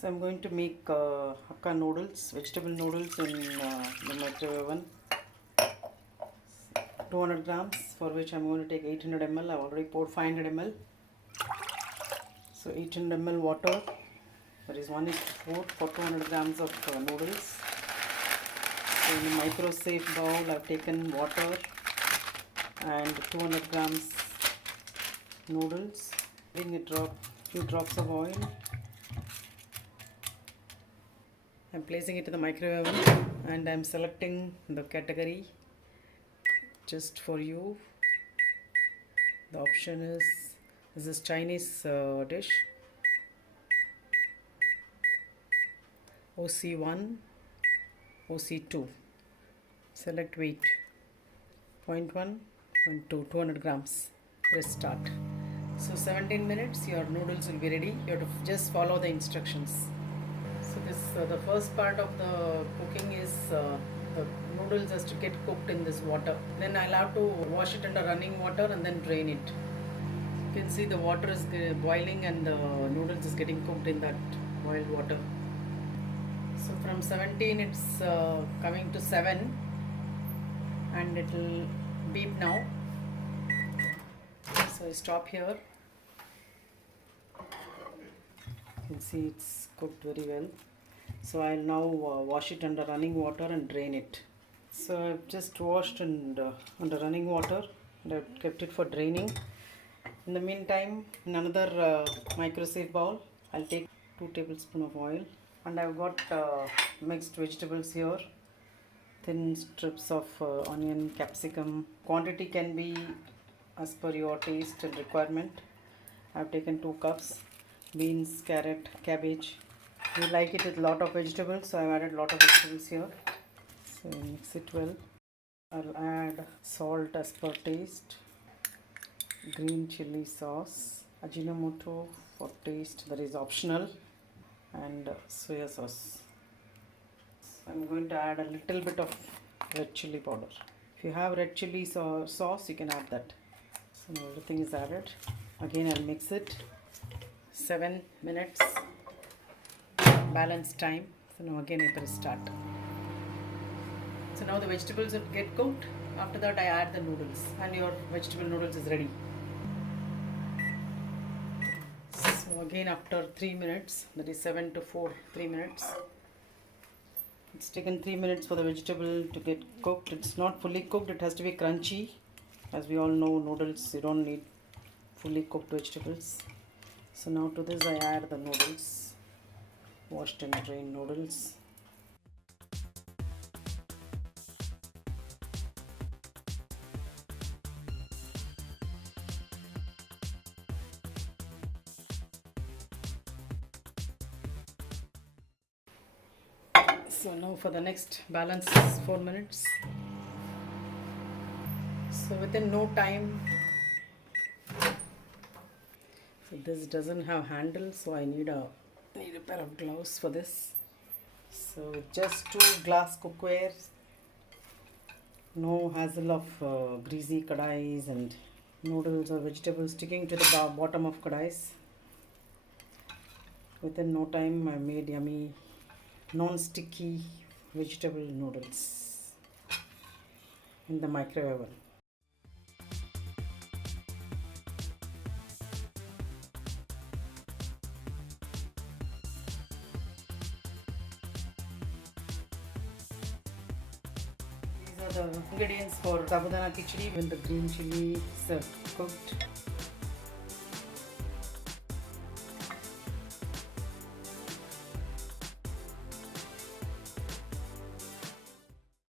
So I'm going to make Hakka noodles, vegetable noodles in the microwave oven. 200 grams, for which I'm going to take 800 ml. I've already poured 500 ml. So 800 ml water. That is 1:4 for 200 grams of noodles. So in a micro safe bowl, I've taken water and 200 grams noodles. Adding a few drops of oil. I'm placing it in the microwave oven and I'm selecting the category just for you. The option is, this is Chinese dish, OC1, OC2. Select weight 0.1, 0.2, 200 grams. Press start. So 17 minutes your noodles will be ready. You have to just follow the instructions. So this the first part of the cooking is the noodles has to get cooked in this water. Then I'll have to wash it under running water and then drain it. You can see the water is boiling and the noodles is getting cooked in that boiled water. So from 17 it's coming to 7 and it will beep now. So I stop here. You can see it's cooked very well. So I'll now wash it under running water and drain it. So I've just washed under running water and I've kept it for draining. In the meantime, in another micro safe bowl, I'll take 2 tablespoons of oil and I've got mixed vegetables here. Thin strips of onion, capsicum. Quantity can be as per your taste and requirement. I've taken 2 cups. Beans, carrot, cabbage. We like it with a lot of vegetables, so I've added a lot of vegetables here. So mix it well. I'll add salt as per taste, green chilli sauce, Aji-no-moto for taste, that is optional, and soya sauce. So I'm going to add a little bit of red chilli powder. If you have red chilli sauce, you can add that. So now everything is added. Again I'll mix it. 7 minutes balance time. So now again I press start. So now the vegetables will get cooked. After that I add the noodles and your vegetable noodles is ready. So again after 3 minutes, that is 7 to 4, 3 minutes. It's taken 3 minutes for the vegetable to get cooked. It's not fully cooked, it has to be crunchy. As we all know, noodles, you don't need fully cooked vegetables. So now to this I add the noodles, washed and drained noodles. So now for the next balance 4 minutes. So within no time. So this doesn't have handle, so I need a pair of gloves for this. So with just 2 glass cookware, no hassle of greasy kadais and noodles or vegetables sticking to the bottom of kadais. Within no time I made yummy non-sticky vegetable noodles in the microwave oven. These are the ingredients for sabudana khichdi when the green chilli is cooked.